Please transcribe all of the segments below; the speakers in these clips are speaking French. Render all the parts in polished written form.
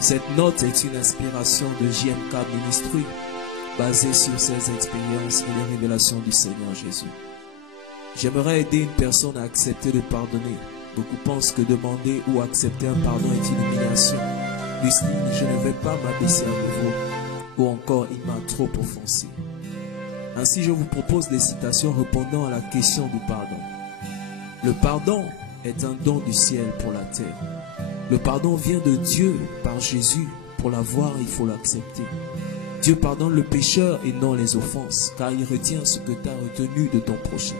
Cette note est une inspiration de JMK Ministry basée sur ses expériences et les révélations du Seigneur Jésus. J'aimerais aider une personne à accepter de pardonner. Beaucoup pensent que demander ou accepter un pardon est une humiliation. Du style, je ne vais pas m'abaisser à nouveau, ou encore il m'a trop offensé. Ainsi, je vous propose des citations répondant à la question du pardon. Le pardon est un don du ciel pour la terre. Le pardon vient de Dieu par Jésus. Pour l'avoir, il faut l'accepter. Dieu pardonne le pécheur et non les offenses, car il retient ce que tu as retenu de ton prochain.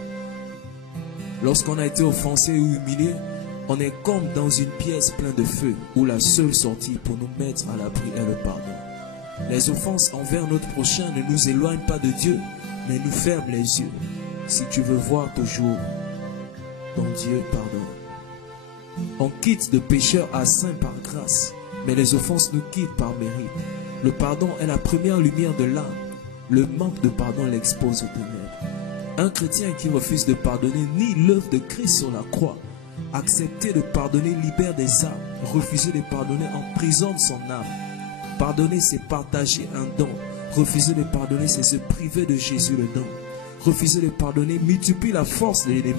Lorsqu'on a été offensé ou humilié, on est comme dans une pièce pleine de feu, où la seule sortie pour nous mettre à l'abri est le pardon. Les offenses envers notre prochain ne nous éloignent pas de Dieu, mais nous ferment les yeux. Si tu veux voir toujours ton Dieu, pardonne. On quitte de pécheur à saint par grâce, mais les offenses nous quittent par mérite. Le pardon est la première lumière de l'âme. Le manque de pardon l'expose aux ténèbres. Un chrétien qui refuse de pardonner nie l'œuvre de Christ sur la croix. Accepter de pardonner libère des âmes. Refuser de pardonner emprisonne son âme. Pardonner, c'est partager un don. Refuser de pardonner, c'est se priver de Jésus le don. Refuser de pardonner multiplie la force de l'ennemi.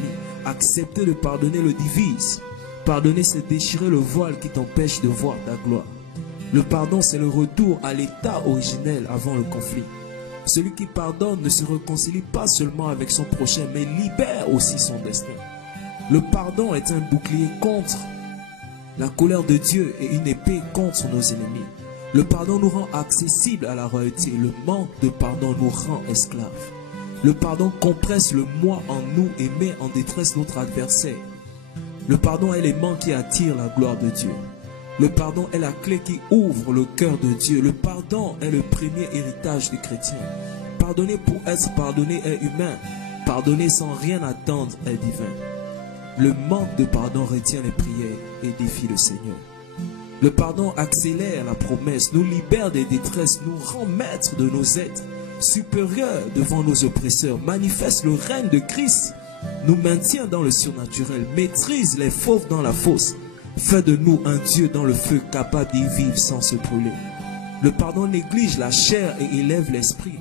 Accepter de pardonner le divise. Pardonner, c'est déchirer le voile qui t'empêche de voir ta gloire. Le pardon, c'est le retour à l'état originel avant le conflit. Celui qui pardonne ne se réconcilie pas seulement avec son prochain, mais libère aussi son destin. Le pardon est un bouclier contre la colère de Dieu et une épée contre nos ennemis. Le pardon nous rend accessibles à la royauté. Le manque de pardon nous rend esclaves. Le pardon compresse le moi en nous et met en détresse notre adversaire. Le pardon est l'aimant qui attire la gloire de Dieu. Le pardon est la clé qui ouvre le cœur de Dieu. Le pardon est le premier héritage des chrétiens. Pardonner pour être pardonné est humain. Pardonner sans rien attendre est divin. Le manque de pardon retient les prières et défie le Seigneur. Le pardon accélère la promesse, nous libère des détresses, nous rend maîtres de nos êtres, supérieurs devant nos oppresseurs, manifeste le règne de Christ, nous maintient dans le surnaturel, maîtrise les fauves dans la fosse, fait de nous un Dieu dans le feu capable d'y vivre sans se brûler. Le pardon néglige la chair et élève l'esprit.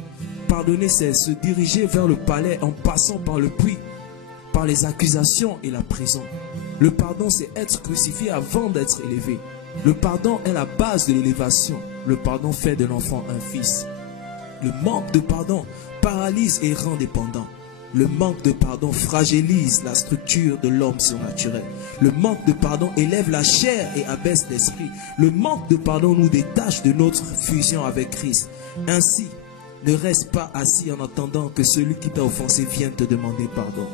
Pardonner, c'est se diriger vers le palais en passant par le puits, par les accusations et la prison. Le pardon, c'est être crucifié avant d'être élevé. Le pardon est la base de l'élévation. Le pardon fait de l'enfant un fils. Le manque de pardon paralyse et rend dépendant. Le manque de pardon fragilise la structure de l'homme surnaturel. Le manque de pardon élève la chair et abaisse l'esprit. Le manque de pardon nous détache de notre fusion avec Christ. Ainsi, ne reste pas assis en attendant que celui qui t'a offensé vienne te demander pardon.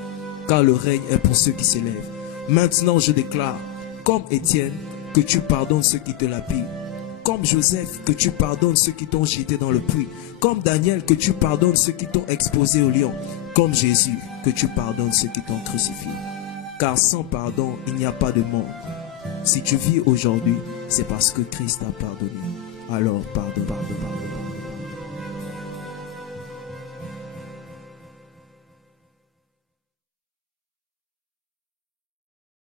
Car le règne est pour ceux qui s'élèvent. Maintenant, je déclare, comme Étienne, que tu pardonnes ceux qui te lapident. Comme Joseph, que tu pardonnes ceux qui t'ont jeté dans le puits. Comme Daniel, que tu pardonnes ceux qui t'ont exposé au lion. Comme Jésus, que tu pardonnes ceux qui t'ont crucifié. Car sans pardon, il n'y a pas de monde. Si tu vis aujourd'hui, c'est parce que Christ t'a pardonné. Alors pardonne.